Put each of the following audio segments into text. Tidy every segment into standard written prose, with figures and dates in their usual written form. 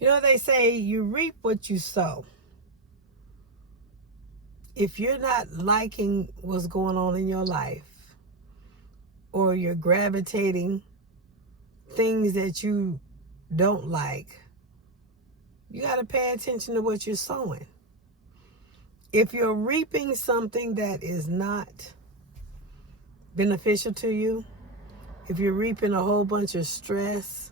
You know, they say you reap what you sow. If you're not liking what's going on in your life, or you're gravitating things that you don't like, you got to pay attention to what you're sowing. If you're reaping something that is not beneficial to you, if you're reaping a whole bunch of stress,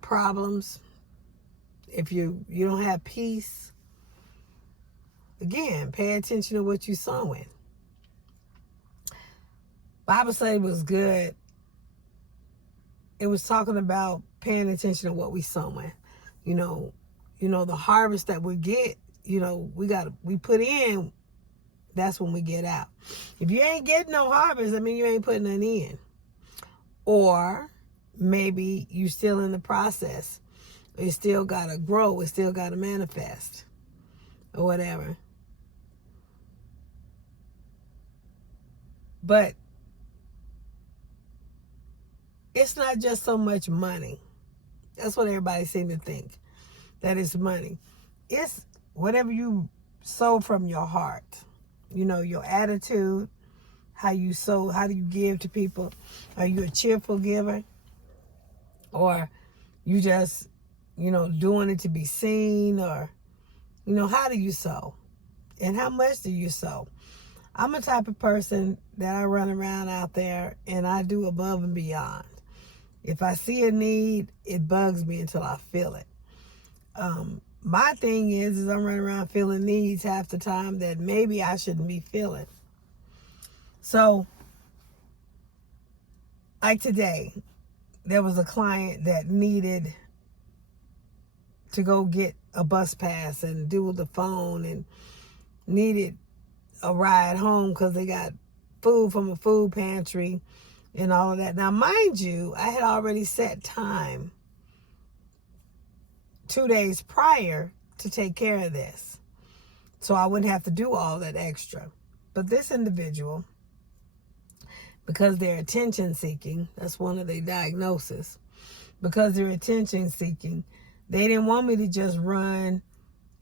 problems, if you don't have peace, again, pay attention to what you're sowing. Bible study was good. It was talking about paying attention to what we sowing. You know, the harvest that we get, we put in, that's when we get out. If you ain't getting no harvest, I mean, you ain't putting it in. Or maybe you still in the process. It still got to grow. It still got to manifest or whatever. But it's not just so much money. That's what everybody seems to think, that it's money. It's whatever you sow from your heart. Your attitude, how you sow, how do you give to people? Are you a cheerful giver? Or you just, doing it to be seen? Or, how do you sow? And how much do you sow? I'm a type of person that I run around out there and I do above and beyond. If I see a need, it bugs me until I feel it. My thing is I'm running around feeling needs half the time that maybe I shouldn't be feeling. So, like today, there was a client that needed to go get a bus pass and do the phone and needed a ride home because they got food from a food pantry and all of that. Now, mind you, I had already set time 2 days prior to take care of this, so I wouldn't have to do all that extra. But this individual, because they're attention seeking, that's one of their diagnoses, because they're attention seeking, they didn't want me to just run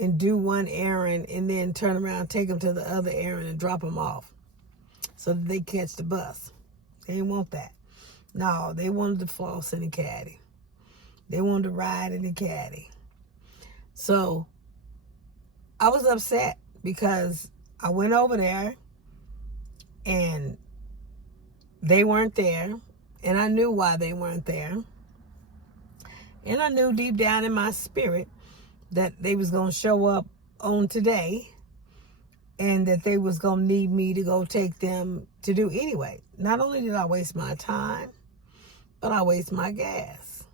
and do one errand and then turn around, take them to the other errand and drop them off so that they catch the bus. They didn't want that. No, they wanted to floss in the caddy. They wanted to ride in the caddy. So I was upset because I went over there and they weren't there, and I knew why they weren't there. And I knew deep down in my spirit that they was going to show up on today and that they was going to need me to go take them to do anyway. Not only did I waste my time, but I waste my gas.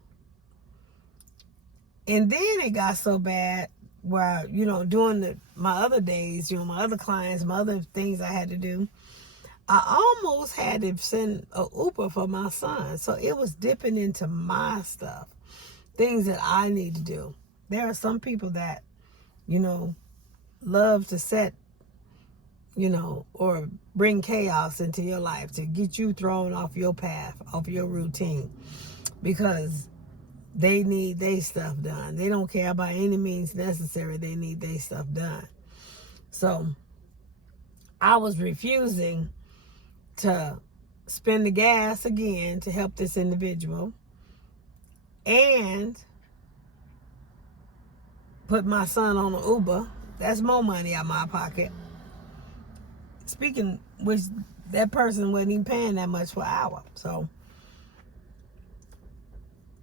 And then it got so bad where, during my other days, my other clients, my other things I had to do, I almost had to send an Uber for my son. So it was dipping into my stuff, things that I need to do. There are some people that, love to set, or bring chaos into your life to get you thrown off your path, off your routine, because they need their stuff done. They don't care by any means necessary. They need their stuff done. So I was refusing to spend the gas again to help this individual and put my son on an Uber. That's more money out of my pocket. Speaking which, that person wasn't even paying that much per hour. So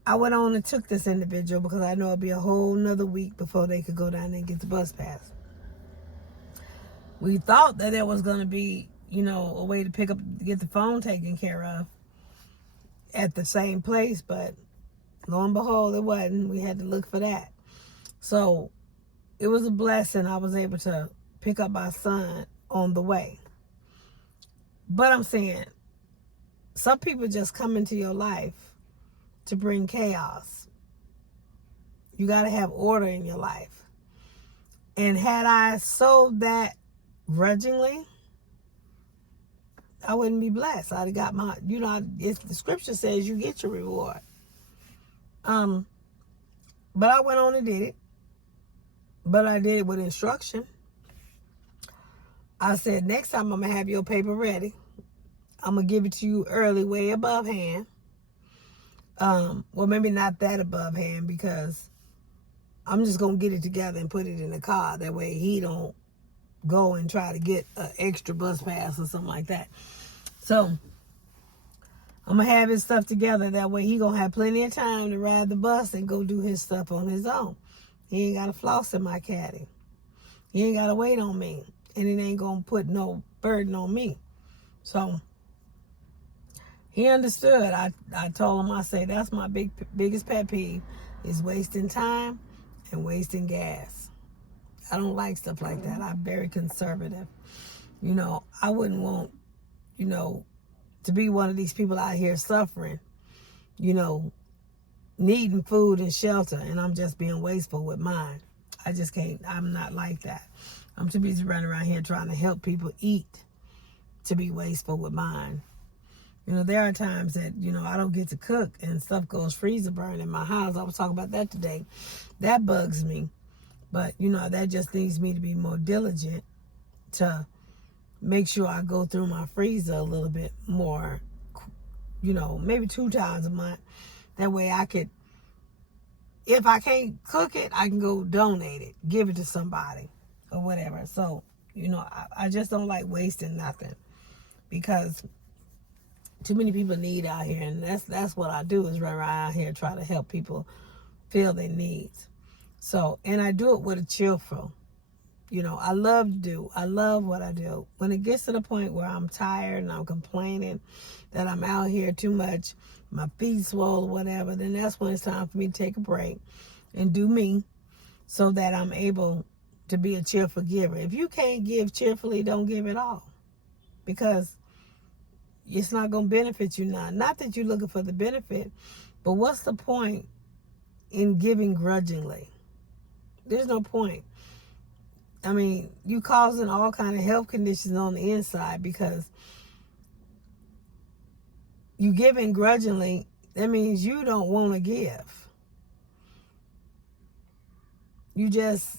I went on and took this individual because I know it'd be a whole nother week before they could go down there and get the bus pass. We thought that there was going to be, a way to get the phone taken care of at the same place, but lo and behold, it wasn't. We had to look for that. So it was a blessing. I was able to pick up my son on the way. But I'm saying, some people just come into your life to bring chaos. You got to have order in your life. And had I sold that grudgingly, I wouldn't be blessed. I'd have got my, if the scripture says you get your reward. But I went on and did it. But I did it with instruction. I said, next time I'm going to have your paper ready. I'm going to give it to you early, way above hand. Well, maybe not that above hand, because I'm just going to get it together and put it in the car. That way he don't go and try to get an extra bus pass or something like that. So I'm going to have his stuff together. That way he going to have plenty of time to ride the bus and go do his stuff on his own. He ain't got to floss in my caddy. He ain't got to wait on me. And it ain't going to put no burden on me. So he understood. I told him, I say, that's my biggest pet peeve, is wasting time and wasting gas. I don't like stuff like that. I'm very conservative. I wouldn't want, to be one of these people out here suffering, needing food and shelter, and I'm just being wasteful with mine. I just can't. I'm not like that. I'm too busy running around here trying to help people eat to be wasteful with mine. There are times that, I don't get to cook and stuff goes freezer burn in my house. I was talking about that today. That bugs me. But, that just needs me to be more diligent to make sure I go through my freezer a little bit more, maybe 2 times a month. That way I could, if I can't cook it, I can go donate it, give it to somebody or whatever. So, I just don't like wasting nothing, because too many people need out here, and that's what I do, is run around here try to help people fill their needs. So, and I do it with a cheerful. I love what I do. When it gets to the point where I'm tired and I'm complaining that I'm out here too much, my feet swole or whatever, then that's when it's time for me to take a break and do me, so that I'm able to be a cheerful giver. If you can't give cheerfully, don't give at all, because it's not going to benefit you now. Not that you're looking for the benefit, but what's the point in giving grudgingly? There's no point. I mean, you causing all kind of health conditions on the inside, because you giving grudgingly. That means you don't want to give. You just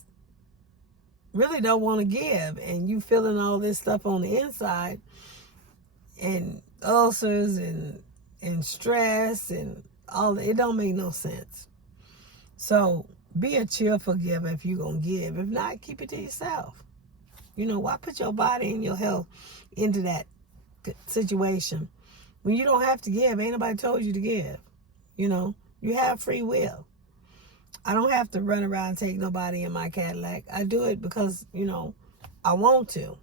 really don't want to give, and you feeling all this stuff on the inside, and ulcers and stress and all. It don't make no sense. So be a cheerful giver if you're going to give. If not, keep it to yourself. Why put your body and your health into that situation when you don't have to give? Ain't nobody told you to give. You have free will. I don't have to run around and take nobody in my Cadillac. I do it because, I want to.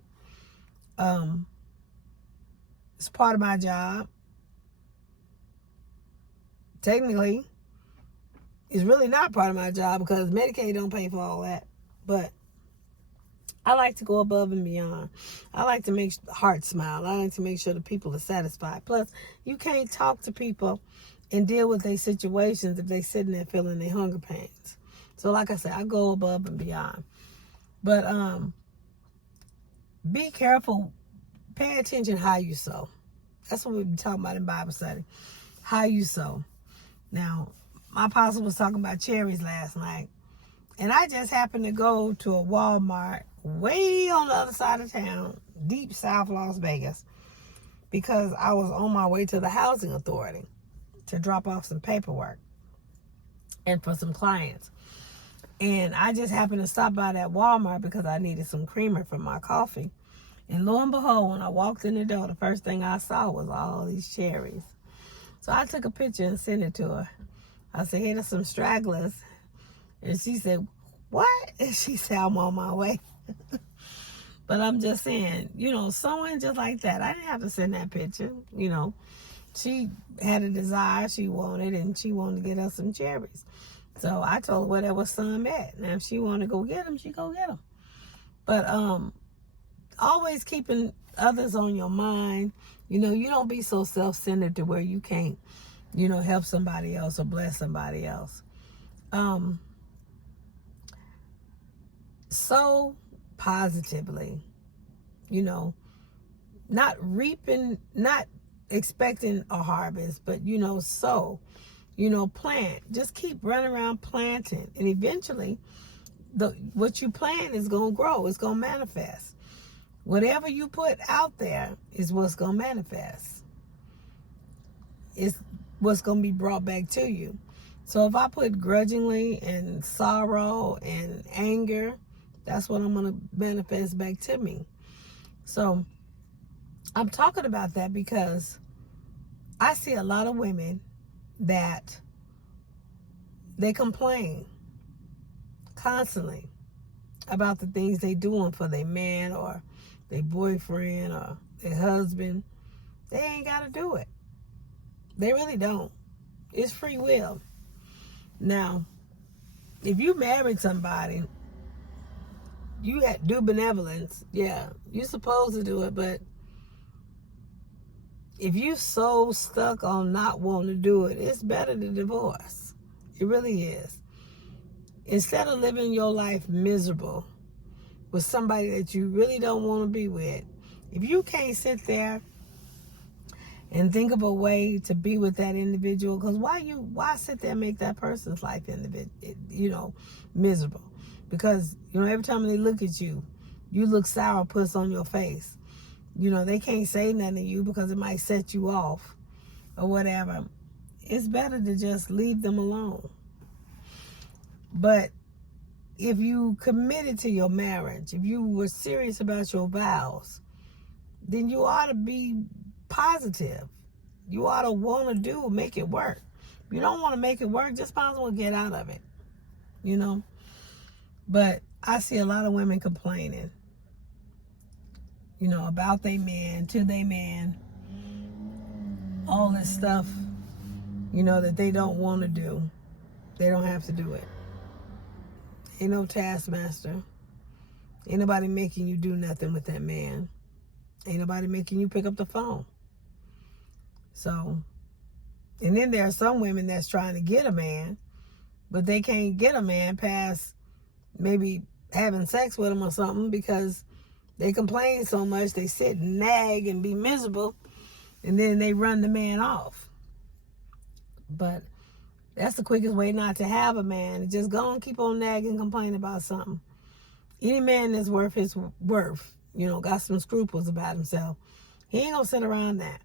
It's part of my job. Technically, it's really not part of my job, because Medicaid don't pay for all that. But I like to go above and beyond. I like to make the heart smile. I like to make sure the people are satisfied. Plus, you can't talk to people and deal with their situations if they sitting there feeling their hunger pains. So like I said, I go above and beyond. But be careful. Pay attention how you sow. That's what we've been talking about in Bible study. How you sow. Now, my apostle was talking about cherries last night. And I just happened to go to a Walmart way on the other side of town, deep South Las Vegas, because I was on my way to the housing authority to drop off some paperwork and for some clients. And I just happened to stop by that Walmart because I needed some creamer for my coffee. And lo and behold, when I walked in the door, the first thing I saw was all these cherries. So I took a picture and sent it to her. I said, hey, there's some stragglers. And she said, what? And she said, I'm on my way. But I'm just saying, someone just like that. I didn't have to send that picture. She had a desire she wanted, and she wanted to get us some cherries. So I told her where there was some at. Now, if she wanted to go get them, she go get them. But always keeping others on your mind. You don't be so self-centered to where you can't, help somebody else or bless somebody else. Sow positively, not reaping, not expecting a harvest, but, sow. Plant. Just keep running around planting. And eventually, what you plant is going to grow. It's going to manifest. Whatever you put out there is what's going to manifest. It's what's going to be brought back to you. So if I put grudgingly and sorrow and anger, that's what I'm going to manifest back to me. So I'm talking about that because I see a lot of women that they complain constantly about the things they doing for their man or their boyfriend or their husband. They ain't got to do it. They really don't. It's free will. Now, if you married somebody, you do benevolence. Yeah, you're supposed to do it, but if you so stuck on not wanting to do it, it's better to divorce. It really is. Instead of living your life miserable with somebody that you really don't want to be with, if you can't sit there and think of a way to be with that individual, because why sit there and make that person's life miserable? Because every time they look at you, you look sourpuss on your face. They can't say nothing to you because it might set you off or whatever. It's better to just leave them alone. But if you committed to your marriage, if you were serious about your vows, then you ought to be positive. You ought to make it work. If you don't want to make it work, just might as well get out of it. But I see a lot of women complaining, about their man, to their man, all this stuff, that they don't want to do. They don't have to do it. Ain't no taskmaster. Ain't nobody making you do nothing with that man. Ain't nobody making you pick up the phone. So, and then there are some women that's trying to get a man, but they can't get a man past maybe having sex with him or something because they complain so much, they sit and nag and be miserable, and then they run the man off. But that's the quickest way not to have a man. Just go and keep on nagging and complaining about something. Any man that's worth his worth, got some scruples about himself, he ain't gonna sit around that.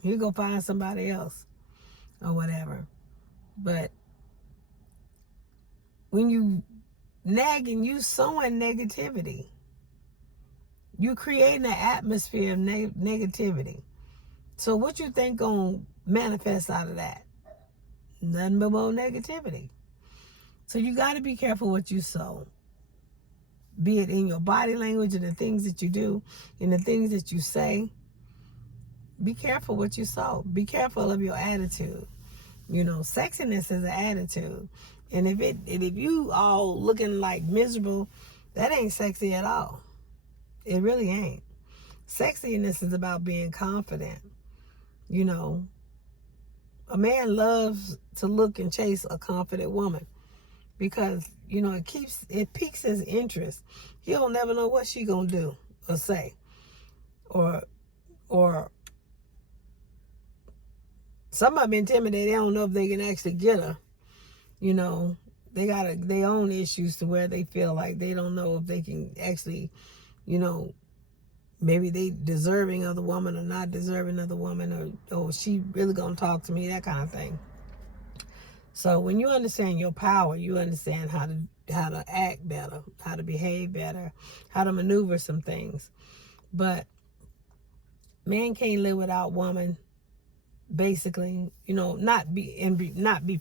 He'll go find somebody else or whatever. But when you nagging, you sowing negativity. You creating an atmosphere of negativity. So what you think gonna manifest out of that? Nothing but more negativity. So you got to be careful what you sow. Be it in your body language and the things that you do and the things that you say. Be careful what you sow. Be careful of your attitude. Sexiness is an attitude. And if you all looking like miserable, that ain't sexy at all. It really ain't. Sexiness is about being confident. A man loves to look and chase a confident woman because, it piques his interest. He'll never know what she gonna do or say. Or some of them intimidated. They don't know if they can actually get her. They got their own issues to where they feel like they don't know if they can actually, maybe they deserving of the woman or not deserving of the woman, or she really gonna talk to me, that kind of thing. So when you understand your power, you understand how to act better, how to behave better, how to maneuver some things. But man can't live without woman. Basically, not be.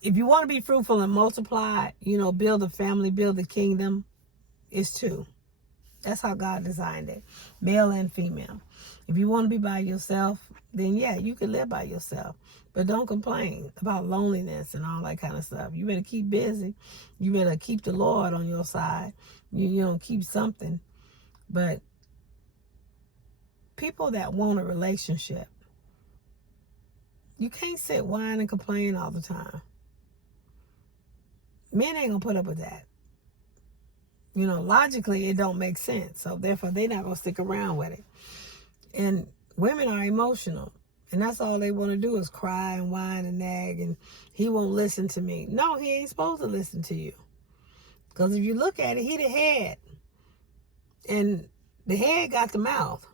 If you want to be fruitful and multiply, build a family, build a kingdom, it's two. That's how God designed it, male and female. If you want to be by yourself, then yeah, you can live by yourself. But don't complain about loneliness and all that kind of stuff. You better keep busy. You better keep the Lord on your side. Keep something. But people that want a relationship, you can't sit, whine, and complain all the time. Men ain't gonna put up with that. Logically, it don't make sense. So therefore, they're not gonna stick around with it. And women are emotional. And that's all they want to do is cry and whine and nag, and he won't listen to me. No, he ain't supposed to listen to you. Because if you look at it, he the head. And the head got the mouth.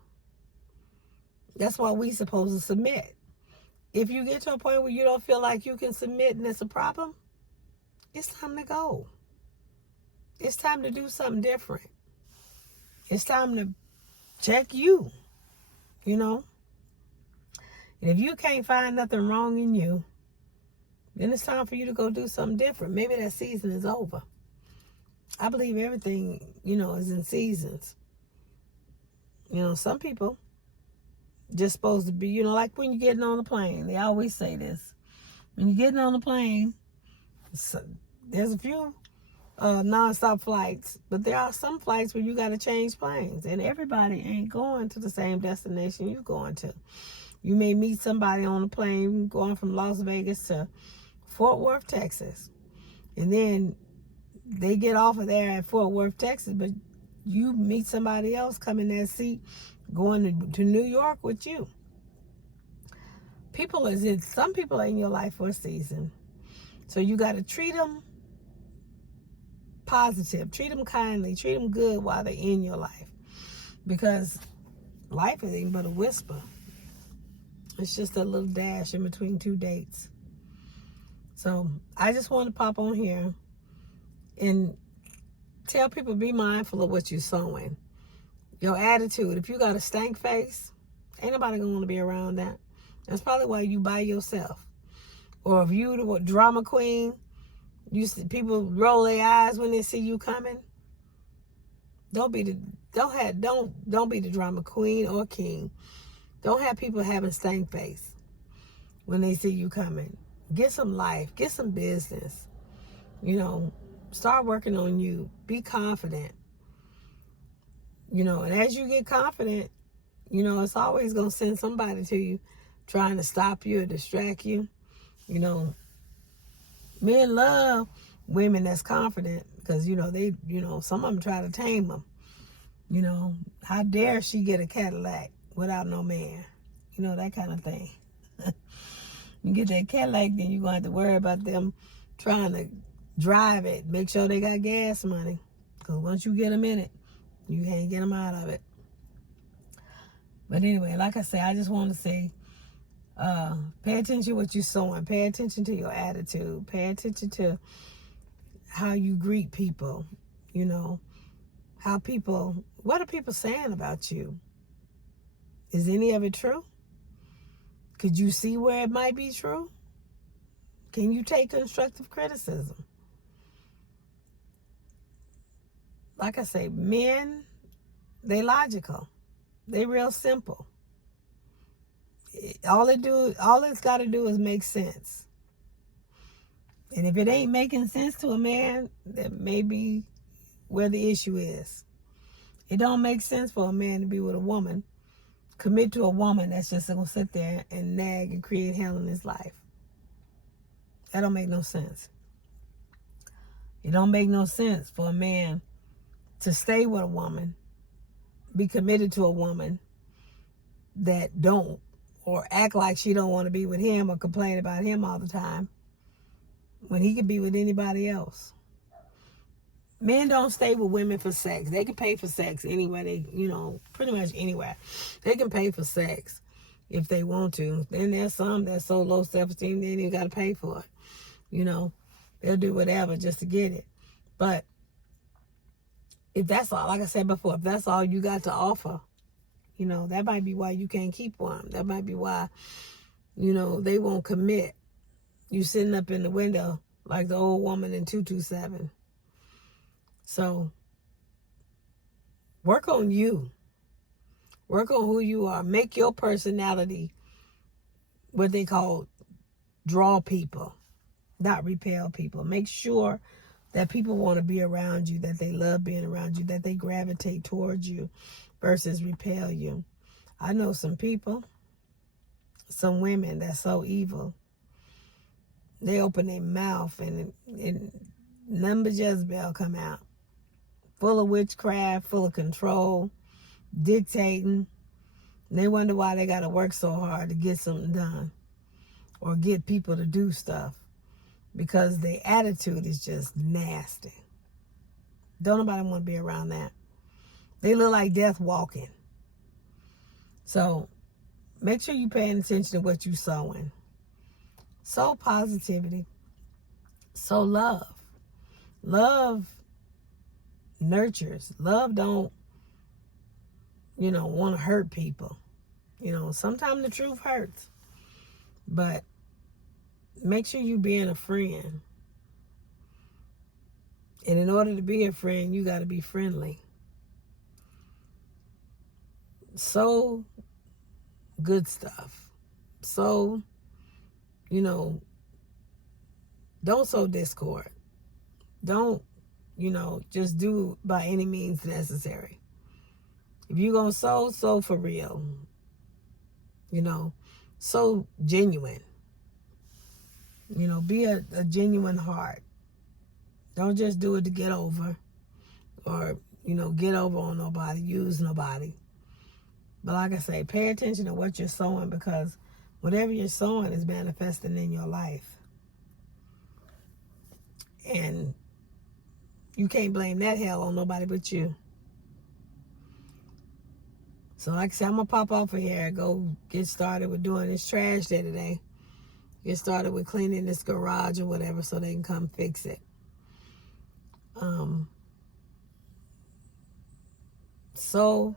That's why we supposed to submit. If you get to a point where you don't feel like you can submit and it's a problem, it's time to go. It's time to do something different. It's time to check you, you know. And if you can't find nothing wrong in you, then it's time for you to go do something different. Maybe that season is over. I believe everything, is in seasons. Some people just supposed to be, like when you're getting on the plane. They always say this. When you're getting on the plane, there's a few nonstop flights, but there are some flights where you got to change planes. And everybody ain't going to the same destination you're going to. You may meet somebody on a plane going from Las Vegas to Fort Worth, Texas. And then they get off of there at Fort Worth, Texas, but you meet somebody else come in that seat going to New York with you. Some people are in your life for a season. So you got to treat them positive, treat them kindly, treat them good while they're in your life. Because life ain't but a whisper. It's just a little dash in between two dates. So I just want to pop on here and tell people, be mindful of what you're sowing. Your attitude. If you got a stank face, ain't nobody going to want to be around that. That's probably why you by yourself. Or if you the drama queen, you see people roll their eyes when they see you coming. Don't be the drama queen or king. Don't have people having stank face when they see you coming. Get some life. Get some business. Start working on you. Be confident. And as you get confident, it's always going to send somebody to you trying to stop you or distract you. Men love women that's confident because, they, some of them try to tame them. How dare she get a Cadillac without no man? That kind of thing. You get that Cadillac, then you're going to have to worry about them trying to drive it. Make sure they got gas money. Because once you get them in it, you can't get them out of it. But anyway, like I say, I just want to say, pay attention to what you're sowing. Pay attention to your attitude. Pay attention to how you greet people. What are people saying about you? Is any of it true? Could you see where it might be true? Can you take constructive criticism? Like I say, men, they logical. They real simple. All it's got to do is make sense. And if it ain't making sense to a man, that may be where the issue is. It don't make sense for a man to be with a woman, commit to a woman that's just going to sit there and nag and create hell in his life. That don't make no sense. It don't make no sense for a man to stay with a woman, be committed to a woman that don't, or act like she don't want to be with him or complain about him all the time when he could be with anybody else. Men don't stay with women for sex. They can pay for sex anywhere pretty much anywhere. They can pay for sex if they want to. Then there's some that's so low self-esteem they ain't even got to pay for it. They'll do whatever just to get it. But if that's all, like I said before, if that's all you got to offer, that might be why you can't keep one. That might be why, they won't commit. You sitting up in the window like the old woman in 227. So, work on you. Work on who you are. Make your personality what they call draw people, not repel people. Make sure that people want to be around you, that they love being around you, that they gravitate towards you versus repel you. I know some people, some women that's so evil. They open their mouth and none but Jezebel come out. Full of witchcraft, full of control, dictating, And they wonder why they got to work so hard to get something done or get people to do stuff, because their attitude is just nasty. Don't nobody want to be around that. They look like death walking. So make sure you're paying attention to what you're sowing. Sow positivity. Sow love. Love nurtures. Love don't, want to hurt people. Sometimes the truth hurts. But make sure you're being a friend. And in order to be a friend, you got to be friendly. Sow good stuff. So, don't sow discord. Don't, just do by any means necessary. If you're going to sow for real. So genuine. Be a genuine heart. Don't just do it to get over or, get over on nobody, use nobody. But like I say, pay attention to what you're sowing, because whatever you're sowing is manifesting in your life. And you can't blame that hell on nobody but you. So like I said, I'm going to pop off of here and go get started with doing this trash day today. Get started with cleaning this garage or whatever so they can come fix it. So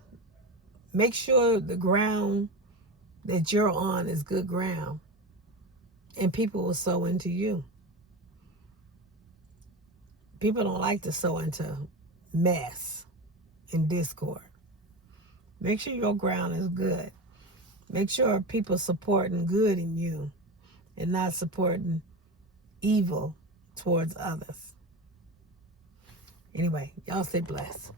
make sure the ground that you're on is good ground, and people will sow into you. People don't like to sow into mess and discord. Make sure your ground is good. Make sure people supporting good in you and not supporting evil towards others. Anyway, y'all stay blessed.